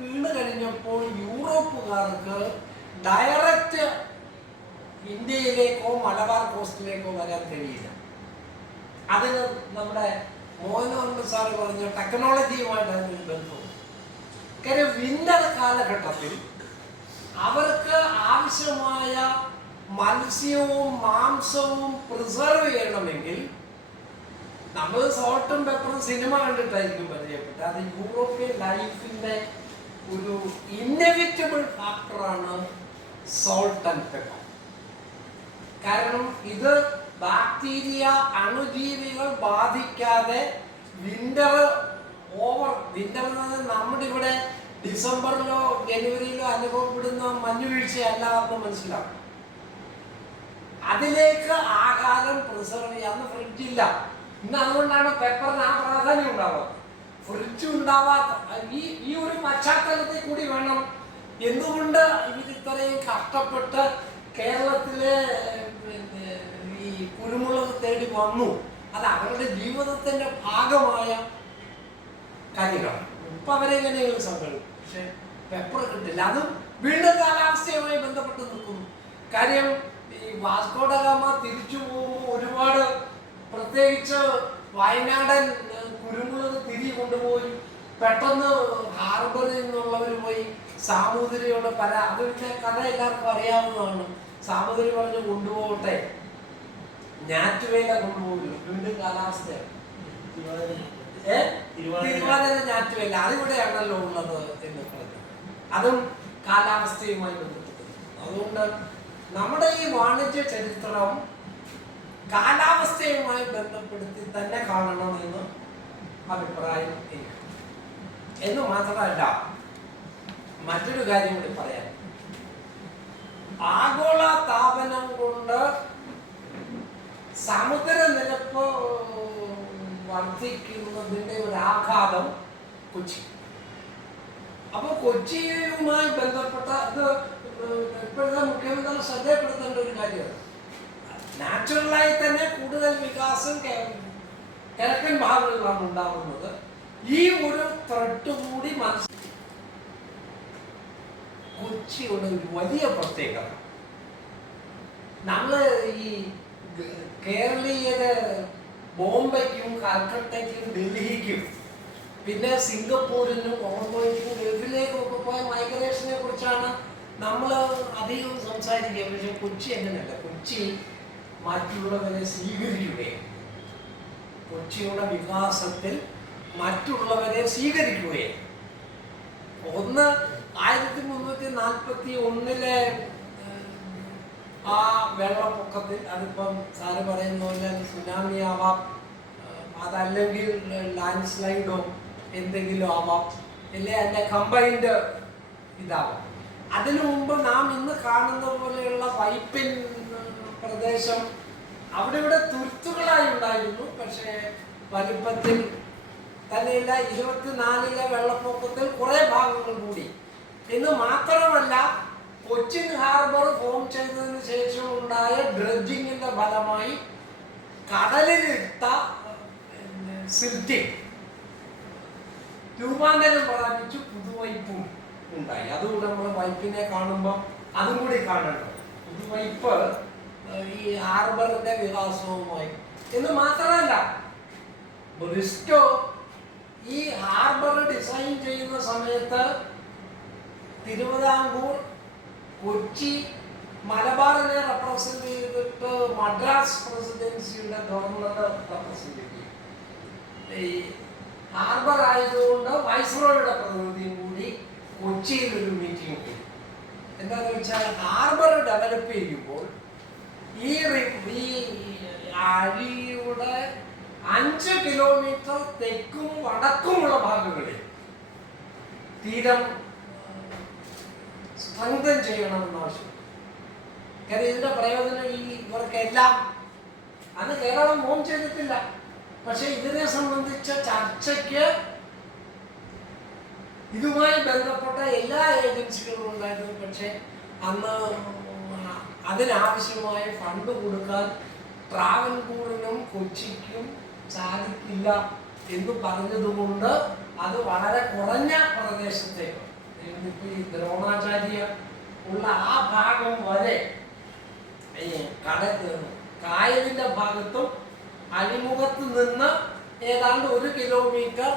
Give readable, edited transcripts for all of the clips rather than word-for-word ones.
വീണ് കഴിഞ്ഞപ്പോൾ യൂറോപ്പുകാർക്ക് ഡയറക്റ്റ് ഇന്ത്യയിലേക്കോ മലബാർ കോസ്റ്റിലേക്കോ വരാൻ കഴിയില്ല. അതിന് നമ്മുടെ മോഹൻലാൽ സാറ് പറഞ്ഞ ടെക്നോളജിയുമായിട്ട് അതിന് ബന്ധവും. കാര്യം വിന്റർ കാലഘട്ടത്തിൽ അവർക്ക് ആവശ്യമായ മത്സ്യവും മാംസവും പ്രിസർവ് ചെയ്യണമെങ്കിൽ നമ്മൾ സോൾട്ടും പെപ്പറും സിനിമ കണ്ടിട്ടായിരിക്കും പരിചയപ്പെട്ടത്. അത് യൂറോപ്യൻ ലൈഫിന്റെ ഒരു ഇന്നെവിറ്റബിൾ ഫാക്ടറാണ് സോൾട്ട് ആൻഡ് പെപ്പർ. കാരണം ഇത് ബാക്ടീരിയ അണുജീവികൾ ബാധിക്കാതെ വിന്റർ നമ്മുടെ ഇവിടെ ഡിസംബറിലോ ജനുവരിയിലോ അനുഭവപ്പെടുന്ന മഞ്ഞുവീഴ്ചയല്ല എന്ന് മനസ്സിലാക്കും. അതിലേക്ക് ആഹാരം പ്രിസർവ് ചെയ്യാന്ന് ഫ്രിഡ്ജില്ല. ഇന്ന് അതുകൊണ്ടാണ് പെപ്പറിന് ആ പ്രാധാന്യം ഉണ്ടാവുക. ഫ്രിഡ്ജ് ഉണ്ടാവാത്ത ഈ ഒരു പശ്ചാത്തലത്തിൽ കൂടി വേണം എന്തുകൊണ്ട് ഇവർ ഇത്രയും കഷ്ടപ്പെട്ട് കേരളത്തിലെ ഈ കുരുമുളക് തേടി വന്നു. അത് അവരുടെ ജീവിതത്തിന്റെ ഭാഗമായ കാര്യങ്ങളാണ്. ഇപ്പൊ അവരെങ്ങനെയും സംഭവിക്കും. പക്ഷെ പെപ്പർ കിട്ടില്ല. അതും വീണ്ടും കാലാവസ്ഥയുമായി ബന്ധപ്പെട്ട് നിൽക്കുന്നു. കാര്യം ഈ വാസ്കോ ഡ ഗാമ തിരിച്ചു പോകുമ്പോൾ ഒരുപാട് പ്രത്യേകിച്ച് വയനാടൻ കുരുമുളക് തിരി കൊണ്ടുപോയി പെട്ടെന്ന് ഹാർബറിൽ നിന്നുള്ളവർ പോയി സാമൂതിരിയോട് അത് പിന്നെ കഥ എല്ലാവർക്കും അറിയാവുന്നതാണ്. സാമൂതിരി പറഞ്ഞ് കൊണ്ടുപോകട്ടെ, ഞാറ്റുവേല കൊണ്ടുപോകില്ല. വീണ്ടും കാലാവസ്ഥയാണ്. തിരുവാതിര ഞാറ്റുവേല അതിവിടെയാണല്ലോ ഉള്ളത് എന്ന് പറഞ്ഞു. അതും കാലാവസ്ഥയുമായി ബന്ധപ്പെട്ടു. അതുകൊണ്ട് നമ്മുടെ ഈ വാണിജ്യ ചരിത്രം കാലാവസ്ഥയുമായി ബന്ധപ്പെടുത്തി തന്നെ കാണണമെന്ന് അഭിപ്രായം എനിക്ക്. എന്ന് മാത്രമല്ല മറ്റൊരു കാര്യം കൂടി പറയാം. ആഗോള താപനം കൊണ്ട് സമുദ്രനിരപ്പ് വർദ്ധിക്കുന്നതിന്റെ ഒരു ആഘാതം കൊച്ചി. അപ്പൊ കൊച്ചിയുമായി ബന്ധപ്പെട്ട ഇത് ഇപ്പോഴത്തെ മുഖ്യമന്ത്രി ശ്രദ്ധപ്പെടുത്തേണ്ട ഒരു കാര്യമാണ്. നാച്ചുറലായി തന്നെ കൂടുതൽ വികാസം കിഴക്കൻ ഭാഗങ്ങളിലാണ് ഉണ്ടാകുന്നത്. ഈ ഒരു ത്രെഡ് കൂടി കൊച്ചിയുടെ ഒരു വലിയ പ്രത്യേകത. നമ്മള് ഈ കേരളീയര് ബോംബെക്കും കൽക്കട്ടയ്ക്കും ഡൽഹിക്കും പിന്നെ സിംഗപ്പൂരിനും ഹോങ്കോങ്ങിനും ഗൾഫിലേക്കും ഒക്കെ പോയ മൈഗ്രേഷനെ കുറിച്ചാണ് നമ്മൾ അധികം സംസാരിക്കുക. പക്ഷെ കൊച്ചി എങ്ങനെയല്ല. കൊച്ചി മറ്റുള്ളവരെ സ്വീകരിക്കുകയും കൊച്ചിയുടെ വികാസത്തിൽ മറ്റുള്ളവരെ സ്വീകരിക്കുകയും 1341 ആ വെള്ളപ്പൊക്കത്തിൽ അതിപ്പം സാറ് പറയുന്ന പോലെ സുനാമി ആവാം, അതല്ലെങ്കിൽ ലാൻഡ് സ്ലൈഡോ എന്തെങ്കിലും ആവാം, അല്ലെ അതിന്റെ കമ്പൈൻഡ് ഇതാവാം. അതിനു മുമ്പ് നാം ഇന്ന് കാണുന്ന പോലെയുള്ള വൈപ്പിൻ പ്രദേശം അവിടെ ഇവിടെ തുരുത്തുകളായി ഉണ്ടായിരുന്നു. പക്ഷേ വലുപ്പത്തിൽ തന്നെയില്ല. 24 വെള്ളപ്പൊക്കത്തിൽ കുറെ ഭാഗങ്ങൾ കൂടി. എന്ന് മാത്രമല്ല കൊച്ചിൻ ഹാർബർ ഫോം ചെയ്തതിനു ശേഷം ഉണ്ടായ ഡ്രഡ്ജിങ്ങിന്റെ ഫലമായി കടലിലിട്ട സിൽറ്റിംഗ് രൂപാന്തരം പ്രാപിച്ചു പുതുവൈപ്പും ഉണ്ടായി. അതുകൊണ്ട് നമ്മൾ വൈപ്പിനെ കാണുമ്പോൾ അതും കൂടി കാണണം. പുതുവൈപ്പ് ഈ ഹാർബറിന്റെ വികാസവുമായി. എന്ന് മാത്രമല്ല ബ്രിസ്റ്റോ ഈ ഹാർബർ ഡിസൈൻ ചെയ്യുന്ന സമയത്ത് തിരുവിതാംകൂർ, കൊച്ചി, മലബാറിനെ റെപ്രസെന്റ് ചെയ്തിട്ട് മദ്രാസ് പ്രസിഡൻസിയുടെ ഗവർണറെ റെപ്രസെന്റ് ചെയ്യും. ഈ ഹാർബർ ആയതുകൊണ്ട് വൈസ്രോയുടെ പ്രതിനിധിയും കൂടി കൊച്ചിയിൽ ഒരു മീറ്റിംഗ് കൂടി. എന്താണെന്ന് വെച്ചാൽ ഹാർബർ ഡെവലപ്പ് ചെയ്യുമ്പോൾ ഈ അഴിയുടെ 5 കിലോമീറ്റർ തെക്കും വടക്കുമുള്ള ഭാഗങ്ങളിൽ തീരം സ്ട്രെങ്തൻ ചെയ്യണമെന്ന് ആവശ്യം. കാര്യം ഇതിന്റെ പ്രയോജനം ഇവർക്കെല്ലാം അന്ന് കേരളം ഫോം ചെയ്തിട്ടില്ല. പക്ഷെ ഇതിനെ സംബന്ധിച്ച ചർച്ചയ്ക്ക് ഇതുമായി ബന്ധപ്പെട്ട എല്ലാ ഏജൻസികളും ഉണ്ടായിരുന്നു. പക്ഷെ അന്ന് അതിനാവശ്യമായ ഫണ്ട് കൊടുക്കാൻ ട്രാവൻകൂറിനും കൊച്ചിക്കും സാധിക്കില്ല എന്ന് പറഞ്ഞതുകൊണ്ട് അത് വളരെ കുറഞ്ഞ പ്രദേശത്തേക്ക് ഇപ്പൊ ഈ ദ്രോണാചാര്യ ഉള്ള ആ ഭാഗം വരെ കായലിന്റെ ഭാഗത്തും അഴിമുഖത്ത് നിന്ന് ഏതാണ്ട് 1 കിലോമീറ്റർ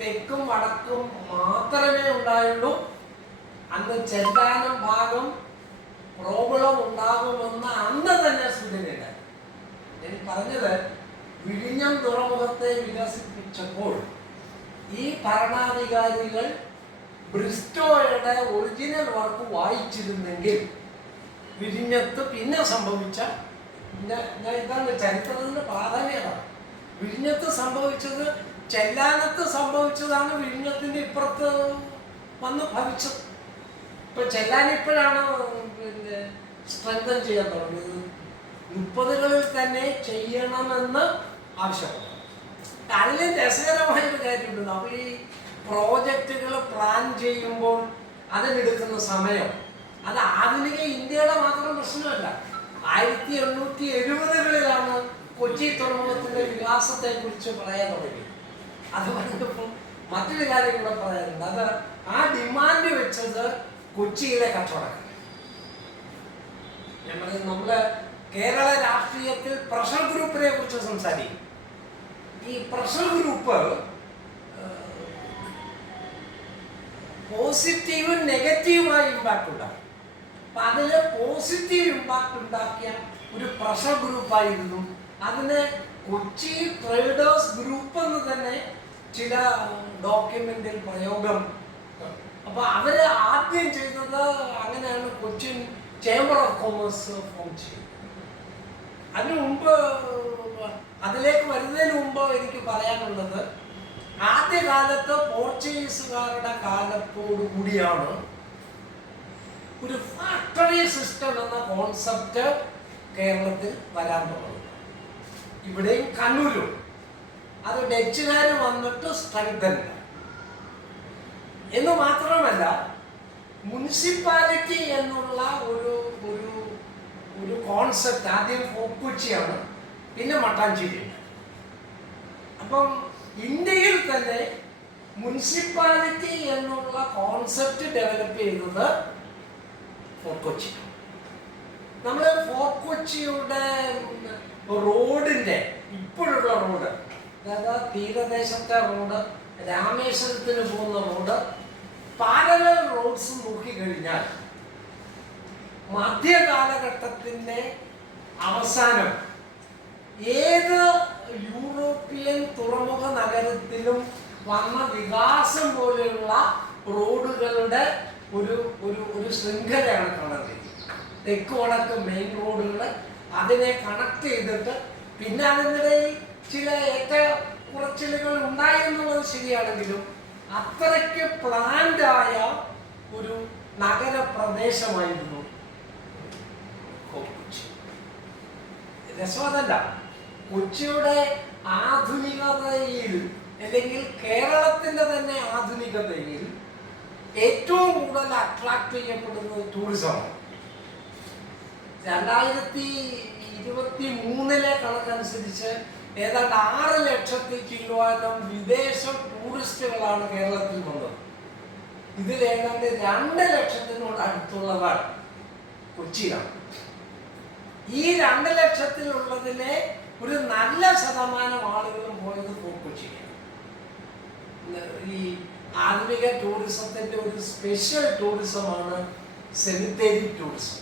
തെക്കും വടക്കും മാത്രമേ ഉണ്ടായുള്ളൂ. അന്ന് ചെല്ലാനം ഭാഗം പ്രോബ്ലം ഉണ്ടാകുമെന്ന് അന്ന് തന്നെ സൂചനയില്ല. ഞാൻ പറഞ്ഞത് വിഴിഞ്ഞം തുറമുഖത്തെ വികസിപ്പിച്ചപ്പോൾ ഈ ഭരണാധികാരികൾ ബ്രിസ്റ്റോയുടെ ഒറിജിനൽ വർക്ക് വായിച്ചിരുന്നെങ്കിൽ വിഴിഞ്ഞത്ത് പിന്നെ സംഭവിച്ച ഇതാണ് ചരിത്രത്തിന്റെ പ്രാധാന്യത. വിഴിഞ്ഞത്ത് സംഭവിച്ചത് ചെല്ലാനത്ത് സംഭവിച്ചതാണ് വിഴിഞ്ഞത്തിന്റെ ഇപ്പുറത്ത് വന്ന് ഭവിച്ചത്. ഇപ്പൊ ചെല്ലാൻ ഇപ്പോഴാണ് സ്ട്രെങ്തൻ ചെയ്യാൻ തുടങ്ങിയത്. 30കളിൽ തന്നെ ചെയ്യണമെന്ന് ആവശ്യപ്പെട്ടു. അതിൽ രസകരമായൊരു കാര്യമുണ്ട്. നമ്മൾ ഈ പ്രോജക്റ്റുകൾ പ്ലാൻ ചെയ്യുമ്പോൾ അതിനെടുക്കുന്ന സമയം അത് ആധുനിക ഇന്ത്യയുടെ മാത്രം പ്രശ്നമല്ല. 1870കളിലാണ് കൊച്ചി തുറമുഖത്തിന്റെ വികാസത്തെ കുറിച്ച് പറയാൻ തുടങ്ങി. അത് പറഞ്ഞപ്പോൾ മറ്റൊരു കാര്യം കൂടെ പറയാനുണ്ട്. അത് ആ ഡിമാൻഡ് വെച്ചത് കൊച്ചിയിലെ കച്ചവടക്കാർ. ഞാൻ പറയുന്നത് നമ്മള് കേരള രാഷ്ട്രീയത്തിൽ പ്രഷർ ഗ്രൂപ്പിനെ കുറിച്ച് സംസാരിക്കും. ഈ പ്രഷർ ഗ്രൂപ്പ് പോസിറ്റീവും നെഗറ്റീവുമായ ഇമ്പാക്ട് ഉണ്ടാകും. അപ്പൊ അതില് പോസിറ്റീവ് ഇമ്പാക്ട് ഉണ്ടാക്കിയ ഒരു പ്രഷർ ഗ്രൂപ്പായിരുന്നു. അതിന് കൊച്ചി ട്രേഡേഴ്സ് ഗ്രൂപ്പ് എന്ന് തന്നെ ചില ഡോക്യുമെന്റിൽ പ്രയോഗം. അപ്പൊ അവര് ആദ്യം ചെയ്തത് അങ്ങനെയാണ് Cochin chamber of commerce form ചെയ്തത്. അതിനു മുമ്പ് അതിലേക്ക് വരുന്നതിന് മുമ്പ് എനിക്ക് പറയാനുള്ളത്, ആദ്യകാലത്ത് പോർച്ചുഗീസുകാരുടെ കാലത്തോടു കൂടിയാണ് ഒരു ഫാക്ടറി സിസ്റ്റം എന്ന കോൺസെപ്റ്റ് കേരളത്തിൽ വരാൻ തുടങ്ങുന്നത്. ഇവിടെയും കണ്ണൂരും. അത് ഡച്ചുകാർ വന്നിട്ട് സ്ട്രെങ്തൻ എന്ന് മാത്രമല്ല, മുനിസിപ്പാലിറ്റി എന്നുള്ള ഒരു ഒരു ഒരു കോൺസെപ്റ്റ് ആദ്യം ഫോർട്ട് കൊച്ചിയാണ്, പിന്നെ മട്ടാഞ്ചേരിയാണ്. അപ്പം ഇന്ത്യയിൽ തന്നെ മുനിസിപ്പാലിറ്റി എന്നുള്ള കോൺസെപ്റ്റ് ഡെവലപ്പ് ചെയ്യുന്നത് ഫോർട്ട് കൊച്ചി. നമ്മൾ ഫോർട്ട് കൊച്ചിയുടെ റോഡിന്റെ ഇപ്പോഴുള്ള റോഡ്, അതായത് തീരദേശത്തെ റോഡ്, രാമേശ്വരത്തിന് പോകുന്ന റോഡ്, പാരലൽ റോഡ്സ് നോക്കിക്കഴിഞ്ഞാൽ മധ്യകാലഘട്ടത്തിന്റെ അവസാനം ഏത് യൂറോപ്യൻ തുറമുഖ നഗരത്തിലും വന്ന വികാസം പോലെയുള്ള റോഡുകളുടെ ഒരു ഒരു ഒരു ശൃംഖലയാണ് കാണാൻ കഴിയുന്നത്. തെക്ക് വടക്ക് മെയിൻ റോഡുകൾ, അതിനെ കണക്ട് ചെയ്തിട്ട് പിന്നെ അതിനിടയിൽ ചില ഏറ്റക്കുറച്ചിലുകൾ ഉണ്ടായി എന്നുള്ളത് ശരിയാണെങ്കിലും അത്രയ്ക്ക് പ്ലാൻഡ് ആയ ഒരു നഗരപ്രദേശമായിരുന്നു കൊച്ചി. രസവതല്ല, കൊച്ചിയുടെ ആധുനികതയിൽ അല്ലെങ്കിൽ കേരളത്തിന്റെ തന്നെ ആധുനികതയിൽ ഏറ്റവും കൂടുതൽ അട്രാക്ട് ചെയ്യപ്പെടുന്നത് ടൂറിസമാണ്. 2023 കണക്കനുസരിച്ച് ഏതാണ്ട് 6 ലക്ഷത്തിൽ ചില്ലുവാനും വിദേശ ടൂറിസ്റ്റുകളാണ് കേരളത്തിൽ വന്നത്. ഇതിൽ ഏതാണ്ട് 2 ലക്ഷത്തിനോട് അടുത്തുള്ളതാണ് കൊച്ചിയിലാണ്. ഈ 2 ലക്ഷത്തിലുള്ളതിലെ ഒരു നല്ല ശതമാനം ആളുകളും പോയത് കൊച്ചിയിലാണ്. ഈ ആധുനിക ടൂറിസത്തിന്റെ ഒരു സ്പെഷ്യൽ ടൂറിസമാണ് സെമിത്തേരി ടൂറിസം.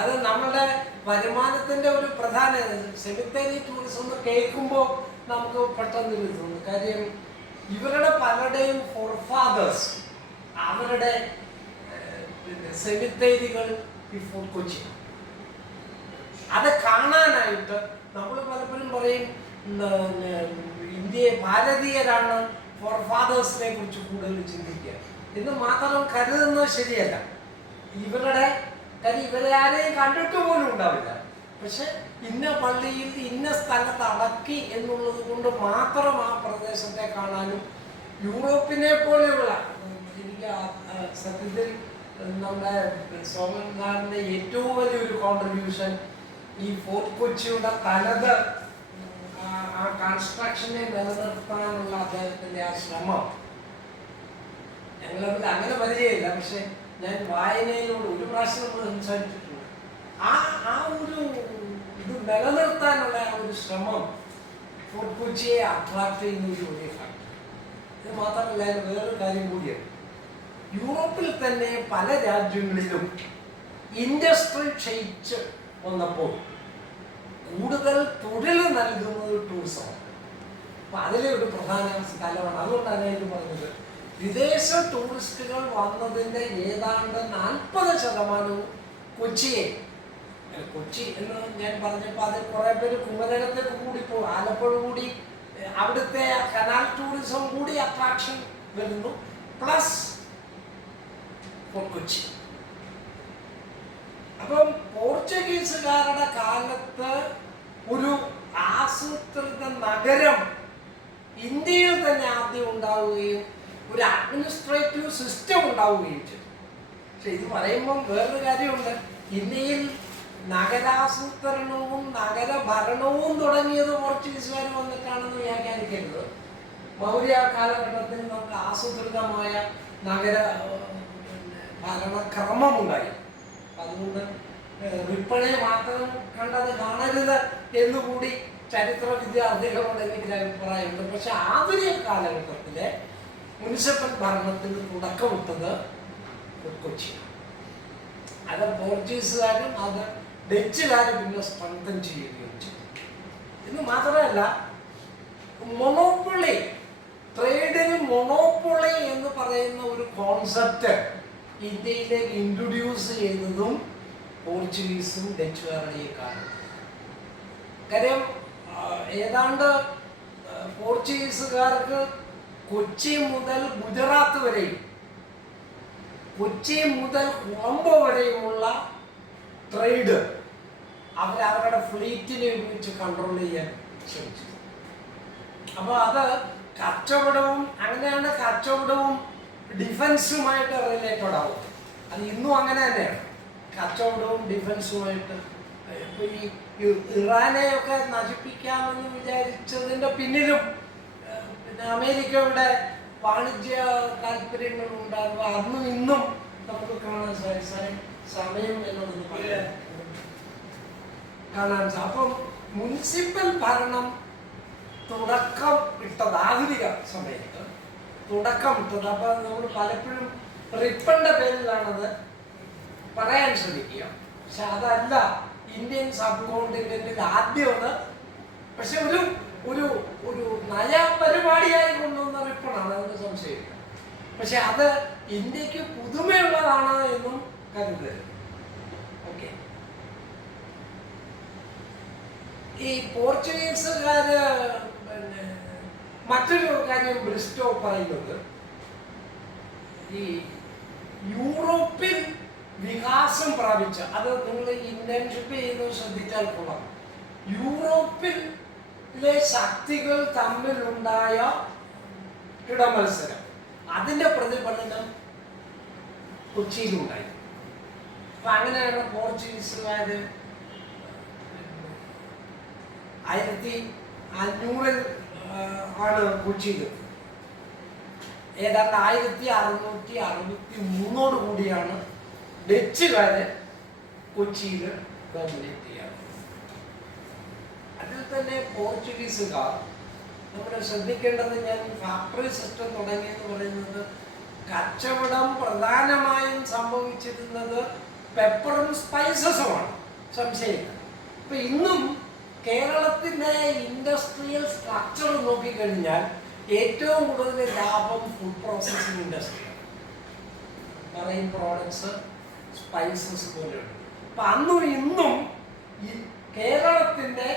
അത് നമ്മുടെ വരുമാനത്തിന്റെ ഒരു പ്രധാന സെമിത്തേരി ടൂറിസം എന്ന് കേൾക്കുമ്പോൾ നമുക്ക് പെട്ടെന്ന് തോന്നുന്നു. കാര്യം ഇവരുടെ പലരുടെയും ഫോർഫാദേഴ്സ് അവരുടെ സെമിത്തേരികൾ ഈ ഫോർട്ട് കൊച്ചി. അത് കാണാനായിട്ട് നമ്മൾ പലപ്പോഴും പറയും ഭാരതീയരാണ് ഫോർഫാദേഴ്സിനെ കുറിച്ച് കൂടുതൽ ചിന്തിക്കുക എന്ന് മാത്രം കരുതുന്നത് ശരിയല്ല. ഇവരുടെ കാര്യം ഇവരെ ആരെയും കണ്ടിട്ട് പോലും ഉണ്ടാവില്ല. പക്ഷെ ഇന്ന പള്ളിയിൽ ഇന്ന സ്ഥലത്ത് അടക്കി എന്നുള്ളത് കൊണ്ട് മാത്രം ആ പ്രദേശത്തെ കാണാനും യൂറോപ്പിനെ പോലെയുള്ള എനിക്ക് സത്യത്തിൽ നമ്മുടെ സോമൻകാരൻ്റെ ഏറ്റവും വലിയൊരു കോൺട്രിബ്യൂഷൻ ഈ ഫോർട്ട് കൊച്ചിയുടെ തനത് ആ ആ കൺസ്ട്രക്ഷനെ നിലനിർത്താനുള്ള അദ്ദേഹത്തിന്റെ ആ ശ്രമം ഞങ്ങൾ തമ്മിൽ അങ്ങനെ പരിചയമില്ല, പക്ഷെ ഞാൻ വായനയിലൂടെ ഒരു പ്രാവശ്യം നമ്മൾ സംസാരിച്ചിട്ടുണ്ട്. ആ ഒരു ഇത് നിലനിർത്താനുള്ള ആ ഒരു ശ്രമം ഫോർട്ട് കൊച്ചിയെ അട്രാക്ട് ചെയ്യുന്ന ഒരു വലിയ ഫാക്ടർ. ഇത് മാത്രമല്ല, വേറൊരു കാര്യം കൂടിയാണ്. യൂറോപ്പിൽ തന്നെ പല രാജ്യങ്ങളിലും ഇൻഡസ്ട്രി ക്ഷയിച്ച് വന്നപ്പോൾ കൂടുതൽ തൊഴിൽ നൽകുന്നത് ടൂറിസമാണ്. അപ്പൊ അതിലെ ഒരു പ്രധാന സ്ഥലമാണ്. അതുകൊണ്ടാണ് ഇത് പറഞ്ഞത്, വിദേശ ടൂറിസ്റ്റുകൾ വന്നതിൻ്റെ ഏതാണ്ട് 40% കൊച്ചിയെ, കൊച്ചി എന്ന് ഞാൻ പറഞ്ഞപ്പോൾ അത് കുറേ പേര് കുമരകത്തേക്ക് കൂടി പോകും, ആലപ്പുഴ കൂടി, അവിടുത്തെ കനാൽ ടൂറിസം കൂടി അട്രാക്ഷൻ വരുന്നു, പ്ലസ് കൊച്ചി. അപ്പം പോർച്ചുഗീസുകാരുടെ കാലത്ത് ഒരു ആസൂത്രിത നഗരം ഇന്ത്യയിൽ തന്നെ ആദ്യം ഉണ്ടാവുകയും ഒരു അഡ്മിനിസ്ട്രേറ്റീവ് സിസ്റ്റം ഉണ്ടാവുകയും ചെയ്തു. പക്ഷെ ഇത് പറയുമ്പം വേറൊരു കാര്യമുണ്ട്. ഇന്ത്യയിൽ നഗരാസൂത്രണവും നഗരഭരണവും തുടങ്ങിയത് പോർച്ചുഗീസുകാർ വന്നിട്ടാണെന്ന് വ്യാഖ്യാനിക്കരുത്. മൗര്യ കാലഘട്ടത്തിൽ നമുക്ക് ആസൂത്രിതമായ നഗര ഭരണക്രമമുണ്ടായി. അതുകൊണ്ട് റിപ്പണെ മാത്രം കണ്ടത് കാണരുത് എന്നുകൂടി ചരിത്ര വിദ്യാർത്ഥികളോട് എനിക്ക് അഭിപ്രായമുണ്ട്. പക്ഷെ ആധുനിക കാലഘട്ടത്തിലെ മുനിസിപ്പൽ ഭരണത്തിന് തുടക്കമിട്ടത് കൊച്ചിയാണ്. അത് പോർച്ചുഗീസുകാരും അത് ഡച്ചുകാരും പിന്നെ സ്ട്രെങ്തൻ ചെയ്യുകയും ചെയ്തു. ഇത് മാത്രമല്ല, മൊണോപ്പൊളി, ട്രേഡിന് മൊണോപ്പൊളി എന്ന് പറയുന്ന ഒരു കോൺസെപ്റ്റ് ഇന്ത്യയിലേക്ക് ഇൻട്രൊഡ്യൂസ് ചെയ്തതും പോർച്ചുഗീസും ഡച്ചുകാരുടെയും കാലം. കാര്യം ഏതാണ്ട് പോർച്ചുഗീസുകാർക്ക് കൊച്ചി മുതൽ ഗുജറാത്ത് വരെയും കൊച്ചി മുതൽ കൊളംബോ വരെയുമുള്ള ട്രേഡ് അവരവരുടെ ഫ്ലീറ്റിനെ ഉപയോഗിച്ച് കൺട്രോൾ ചെയ്യാൻ ശ്രമിച്ചു. അപ്പോൾ അത് കച്ചവടവും, അങ്ങനെയാണ് കച്ചവടവും ഡിഫൻസുമായിട്ട് റിലേറ്റഡ് ആവും. അത് ഇന്നും അങ്ങനെ തന്നെയാണ്. കച്ചവടവും ഡിഫൻസുമായിട്ട് ഇപ്പോൾ ഈ ഇറാനെയൊക്കെ നശിപ്പിക്കാമെന്ന് വിചാരിച്ചതിൻ്റെ പിന്നിലും പിന്നെ അമേരിക്കയുടെ വാണിജ്യ താല്പര്യങ്ങൾ ഉണ്ടാകുക അന്നും ഇന്നും നമുക്ക് കാണാൻ സാധിക്കും. സമയം എന്നൊന്ന് പറയാൻ കാണാൻ സാധിക്കും. അപ്പം മുനിസിപ്പൽ ഭരണം തുടക്കം ഇട്ടത് ആധുനിക സമയത്ത് തുടക്കം ഇട്ടത്. അപ്പം നമ്മൾ പലപ്പോഴും റിപ്പന്റെ പേരിലാണത് പറയാൻ ശ്രമിക്കുക. പക്ഷെ അതല്ല ഇന്ത്യൻ സബ് കോണ്ടിനെന്റിൽ ആദ്യം അത്. പക്ഷെ ഒരു ഒരു ഒരു നയപരിപാടിയായി കൊണ്ടുവന്ന റിപ്പണാണ്, അതിന് സംശയമില്ല. പക്ഷെ അത് ഇന്ത്യക്ക് പുതുമയുള്ളതാണ് എന്നും കരുതരുത്. ഓക്കെ, ഈ പോർച്ചുഗീസുകാര് പിന്നെ മറ്റൊരു കാര്യം ബ്രിസ്റ്റോ പറയുന്നത്, ഈ യൂറോപ്യൻ വികാസം പ്രാപിച്ച, അത് നിങ്ങൾ ഇന്റേൺഷിപ്പ് ചെയ്യുന്നത് ശ്രദ്ധിച്ചാൽ കൊള്ളാം, യൂറോപ്പിലെ ശക്തികൾ തമ്മിലുണ്ടായ കിടമത്സരം, അതിന്റെ പ്രതിഫലനം കൊച്ചിയിലുണ്ടായി. അപ്പൊ അങ്ങനെയാണ് പോർച്ചുഗീസുകാര് 1500 ആണ് കൊച്ചിയിൽ. ഏതാണ്ട് 1663 കൂടിയാണ് ഡച്ചുകാര് കൊച്ചിയിൽ ഡോമിനേറ്റ് ചെയ്യാറ്. അതിൽ തന്നെ പോർച്ചുഗീസുകാർ നമ്മൾ ശ്രദ്ധിക്കേണ്ടത്, ഞാൻ ഫാക്ടറി സിസ്റ്റം തുടങ്ങിയെന്ന് പറയുന്നത്, കച്ചവടം പ്രധാനമായും സംഭവിച്ചിരുന്നത് പെപ്പറും സ്പൈസസുമാണ്, സംശയമില്ല. ഇപ്പൊ ഇന്നും കേരളത്തിന്റെ ഇൻഡസ്ട്രിയൽ സ്ട്രക്ചർ നോക്കിക്കഴിഞ്ഞാൽ ഏറ്റവും കൂടുതൽ ലാഭം ഫുഡ് പ്രോസസ്സിംഗ് ഇൻഡസ്ട്രിയാണ്. മറൈൻ പ്രോഡക്ട്സ്, സ്പൈസസ് പോലെയുണ്ട്. അപ്പൊ അന്നും ഇന്നും ഈ കേരളത്തിന്റെ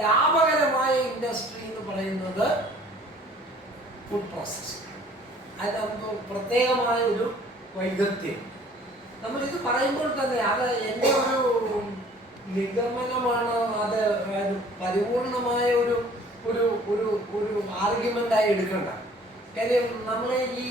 ലാഭകരമായ ഇൻഡസ്ട്രി എന്ന് പറയുന്നത് ഫുഡ് പ്രോസസ്സിംഗ്. അത് നമുക്ക് പ്രത്യേകമായ ഒരു വൈദഗ്ധ്യം. നമ്മൾ ഇത് പറയുമ്പോൾ തന്നെ അത് എൻ്റെ ഒരു നിഗമനമാണ്, അത് പരിപൂർണമായ ഒരു ഒരു ഒരു ഒരു ആർഗ്യുമെന്റായി എടുക്കണ്ട. കാര്യം നമ്മളെ ഈ